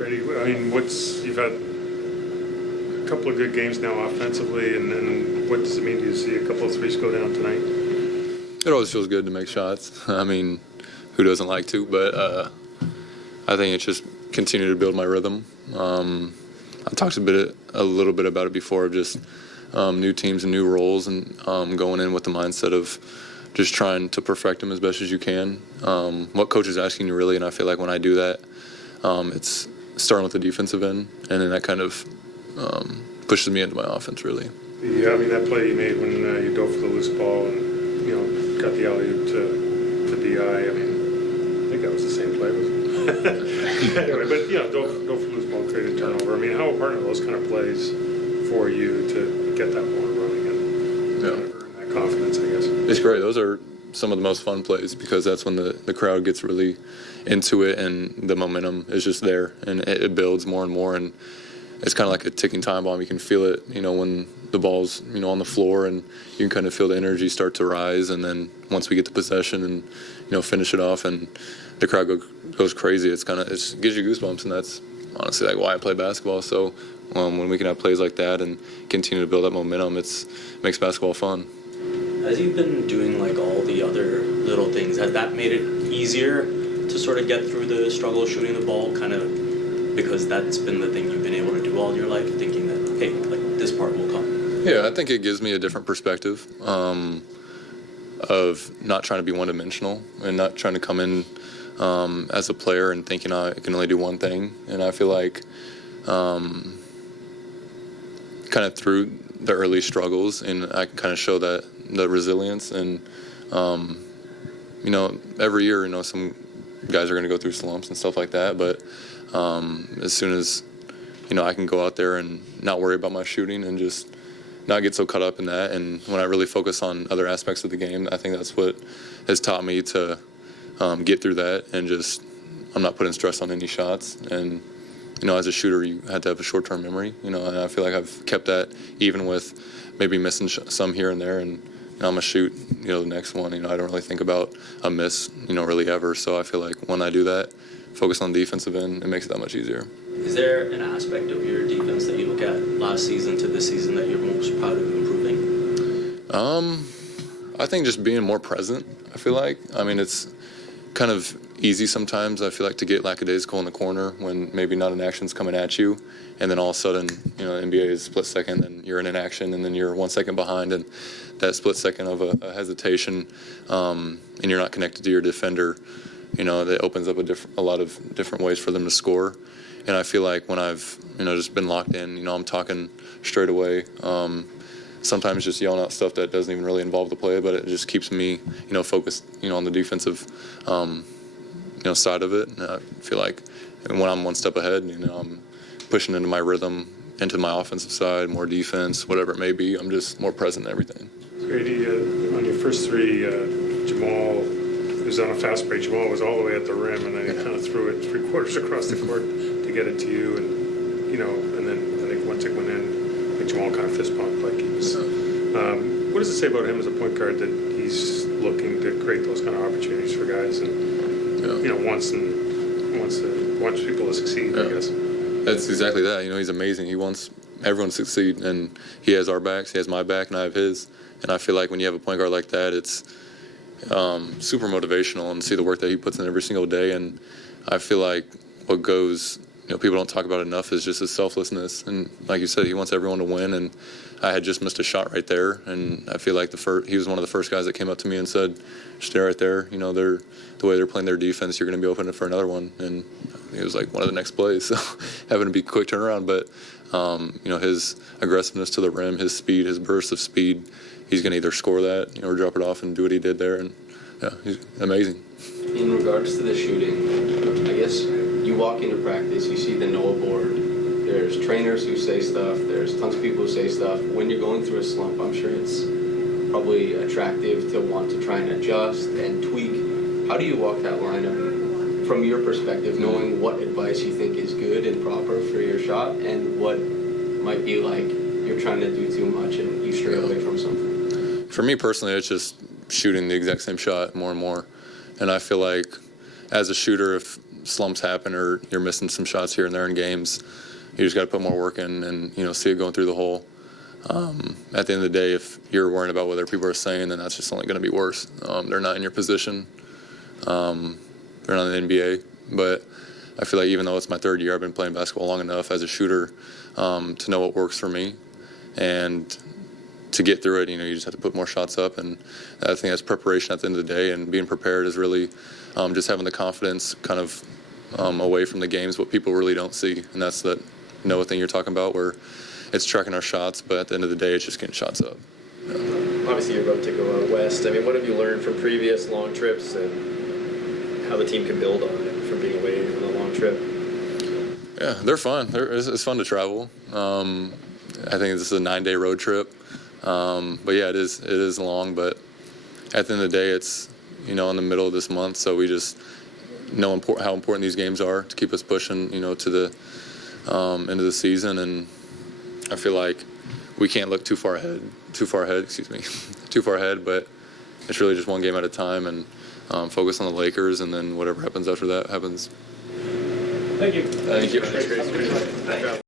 Gradey, I mean, you've had a couple of good games now offensively, and then what does it mean to see a couple of threes go down tonight? It always feels good to make shots. I mean, who doesn't like to? But I think it's just continue to build my rhythm. I talked a little bit about it before, of just new teams and new roles, and going in with the mindset of just trying to perfect them as best as you can. What coach is asking you, really, and I feel like when I do that, it's starting with the defensive end, and then that kind of pushes me into my offense, really. Yeah, I mean, that play you made when you dove for the loose ball and, got the alley-oop to DI, I mean, I think that was the same play. Anyway, but, dove for the loose ball, created turnover. I mean, how important are those kind of plays for you to get that ball running and earn that confidence, I guess? It's great. Those are some of the most fun plays, because that's when the crowd gets really into it and the momentum is just there, and it builds more and more, and it's kind of like a ticking time bomb. You can feel it, when the ball's, on the floor, and you can kind of feel the energy start to rise, and then once we get the possession and, finish it off and the crowd goes crazy, it gives you goosebumps, and that's honestly like why I play basketball. So when we can have plays like that and continue to build that momentum, it makes basketball fun. As you've been doing like all the other little things, has that made it easier to sort of get through the struggle of shooting the ball, kind of because that's been the thing you've been able to do all your life, thinking that, hey, like this part will come? Yeah, I think it gives me a different perspective of not trying to be one-dimensional and not trying to come in as a player and thinking I can only do one thing. And I feel like kind of through the early struggles, and I can kind of show that the resilience, and every year, some guys are going to go through slumps and stuff like that, but as soon as I can go out there and not worry about my shooting and just not get so caught up in that, and when I really focus on other aspects of the game, I think that's what has taught me to get through that, and just I'm not putting stress on any shots. And as a shooter, you have to have a short-term memory, and I feel like I've kept that, even with maybe missing some here and there, and I'm gonna shoot the next one. I don't really think about a miss really ever. So I feel like when I do that, focus on the defensive end, it makes it that much easier. Is there an aspect of your defense that you look at last season to this season that you're most proud of improving? I think just being more present. I feel like, it's kind of easy sometimes, I feel like, to get lackadaisical in the corner when maybe not an action's coming at you, and then all of a sudden, the NBA is split second, and you're in an action, and then you're 1 second behind, and that split second of a hesitation, and you're not connected to your defender, that opens up a lot of different ways for them to score. And I feel like when I've, just been locked in, I'm talking straight away. Sometimes just yelling out stuff that doesn't even really involve the play, but it just keeps me, focused, on the defensive, side of it. And I feel like when I'm one step ahead, I'm pushing into my rhythm, into my offensive side, more defense, whatever it may be. I'm just more present in everything. Gradey, on your first three, Jamal was on a fast break. Jamal was all the way at the rim, and then he kind of threw it 3/4 across the court to get it to you. And, and then I think once it went in, I think Jamal kind of fist pumped like he was. What does it say about him as a point guard that he's looking to create those kind of opportunities for guys and, wants people to succeed, I guess? That's exactly that. He's amazing. He wants everyone to succeed, and he has our backs, he has my back, and I have his. And I feel like when you have a point guard like that, it's super motivational, and see the work that he puts in every single day. And I feel like what goes, people don't talk about enough, is just his selflessness. And like you said, he wants everyone to win. And I had just missed a shot right there, and I feel like he was one of the first guys that came up to me and said, "Stay right there. The way they're playing their defense, you're going to be open for another one." And it was like one of the next plays, so having to be quick turnaround. But his aggressiveness to the rim, his speed, his burst of speed, he's going to either score that, or drop it off and do what he did there. And he's amazing. In regards to the shooting, I guess you walk into practice, you see the Noah board. There's trainers who say stuff. There's tons of people who say stuff. When you're going through a slump, I'm sure it's probably attractive to want to try and adjust and tweak. How do you walk that line up from your perspective, knowing what advice you think is good and proper for your shot, and what might be like you're trying to do too much and you stray away from something? For me personally, it's just shooting the exact same shot more and more. And I feel like as a shooter, if slumps happen or you're missing some shots here and there in games, you just got to put more work in and, see it going through the hole. At the end of the day, if you're worrying about what other people are saying, then that's just only going to be worse. They're not in your position. They're not in the NBA. But I feel like even though it's my third year, I've been playing basketball long enough as a shooter to know what works for me. And to get through it, you just have to put more shots up. And I think that's preparation at the end of the day. And being prepared is really just having the confidence kind of away from the games, what people really don't see. And that's that Noah thing you're talking about, where it's tracking our shots, but at the end of the day, it's just getting shots up. Obviously, you're about to go out west. I mean, what have you learned from previous long trips and how the team can build on it from being away on a long trip? Yeah, they're fun. It's fun to travel. I think this is a 9-day road trip. But yeah, it is long. But at the end of the day, it's in the middle of this month, so we just know how important these games are to keep us pushing to the into the season. And I feel like we can't look too far ahead. But it's really just one game at a time, and focus on the Lakers, and then whatever happens after that happens. Thank you. Thank you.